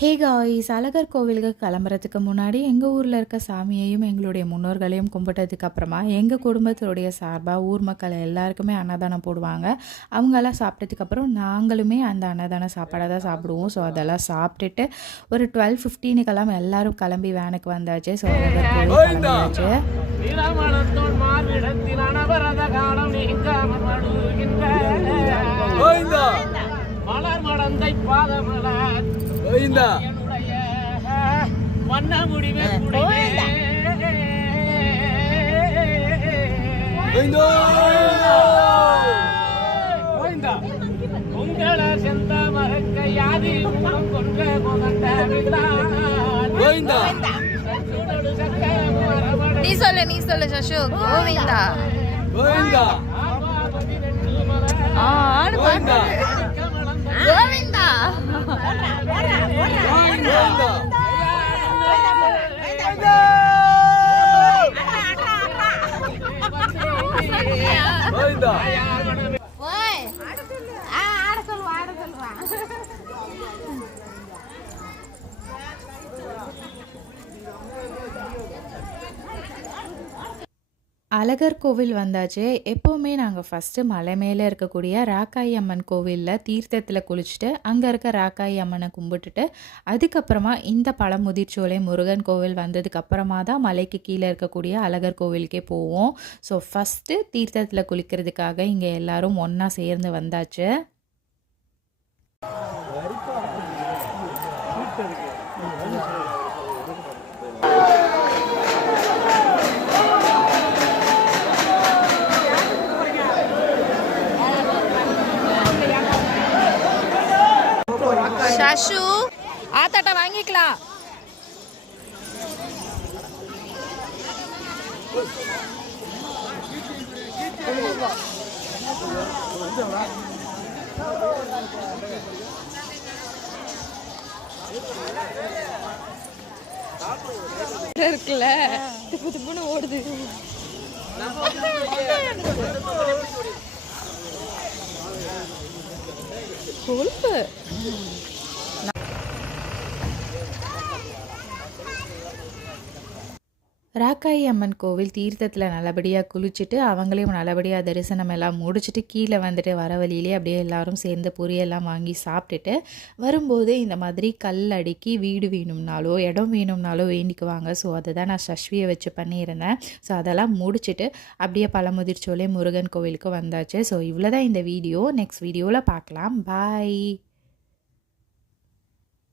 Hey guys, Azhagar கோவிலுக்கு கிளம்புறதுக்கு முன்னாடி எங்கள் ஊரில் இருக்க சாமியையும் எங்களுடைய முன்னோர்களையும் கும்பிட்டதுக்கு அப்புறமா எங்கள் குடும்பத்துடைய சார்பாக ஊர் மக்கள் எல்லாருக்குமே அன்னதானம் போடுவாங்க. அவங்கெல்லாம் சாப்பிட்டதுக்கப்புறம் நாங்களுமே அந்த அன்னதான சாப்பாடை தான் சாப்பிடுவோம். ஸோ அதெல்லாம் சாப்பிட்டுட்டு ஒரு 12:15க்கெல்லாம் எல்லாரும் கிளம்பி வேனுக்கு வந்தாச்சு. ஸோ அழகர் கோவில் கிளம்பியாச்சு. மலர் மடந்தை பாதமலர் வண்ண முடிவே உங்கள செந்த மறக்க யாதி மூலம் கொன்ற நீ சொல்லு சசு. கோவிந்தா கோவிந்தா கோவிந்தா. அழகர் கோவில் வந்தாச்சு. எப்போவுமே நாங்கள் ஃபஸ்ட்டு மலை மேலே இருக்கக்கூடிய ராக்காயி அம்மன் கோவிலில் தீர்த்தத்தில் குளிச்சுட்டு அங்கே இருக்க ராக்காயி அம்மனை கும்பிட்டுட்டு அதுக்கப்புறமா இந்த பழமுதிர்ச்சோலை முருகன் கோவில் வந்ததுக்கப்புறமா தான் மலைக்கு கீழே இருக்கக்கூடிய அழகர் கோவிலுக்கே போவோம். ஸோ ஃபஸ்ட்டு தீர்த்தத்தில் குளிக்கிறதுக்காக இங்கே எல்லாரும் ஒன்றா சேர்ந்து வந்தாச்சு. சசு ஆத்தாட்ட வாங்கிக்கலாம். இருக்குல்ல திப்பு திப்புன்னு ஓடுது. கொழுப்பு ராக்காயி அம்மன் கோவில் தீர்த்தத்தில் நல்லபடியாக குளிச்சுட்டு அவங்களையும் நல்லபடியாக தரிசனம் எல்லாம் முடிச்சுட்டு கீழே வந்துட்டு வர வழியிலே அப்படியே எல்லாரும் சேர்ந்து பொரியெல்லாம் வாங்கி சாப்பிட்டுட்டு வரும்போது இந்த மாதிரி கல் அடுக்கி வீடு வேணும்னாலோ இடம் வேணும்னாலோ வேண்டிக்குவாங்க. ஸோ அதை தான் நான் சஷ்வியை வச்சு பண்ணியிருந்தேன். ஸோ அதெல்லாம் முடிச்சுட்டு அப்படியே பழமுதிர்ச்சோலை முருகன் கோவிலுக்கு வந்தாச்சு. ஸோ இவ்வளோ தான் இந்த வீடியோ. நெக்ஸ்ட் வீடியோவில் பார்க்கலாம். பாய்.